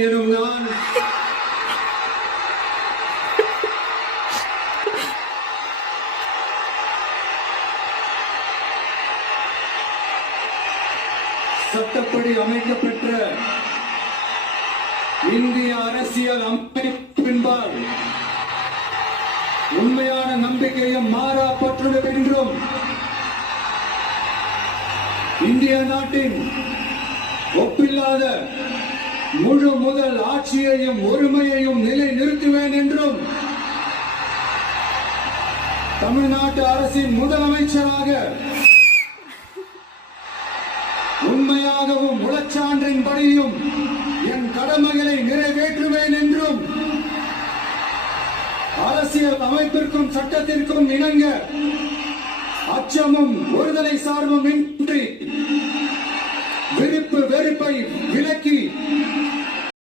எனும் நான் சட்டப்படி அமைக்கப்பெற்ற இந்திய அரசியல் அமைப்பின்பால் உண்மையான நம்பிக்கையும் மாறா பற்றுதல் என்றும் இந்திய நாட்டின் ஒப்பில்லாத முழு முதல் ஆட்சியையும் ஒருமையையும் நிலை நிறுத்துவேன் என்றும் தமிழ்நாட்டு அரசின் முதலமைச்சராக உண்மையாகவும் உளச்சான்றின்படியும் என் கடமைகளை நிறைவேற்றுவேன் என்றும் அரசியல் அமைப்பிற்கும் சட்டத்திற்கும் இணங்க அச்சமும் ஒருதலை சார்பும் இன்றி விருப்பு வெறுப்பை விலக்கி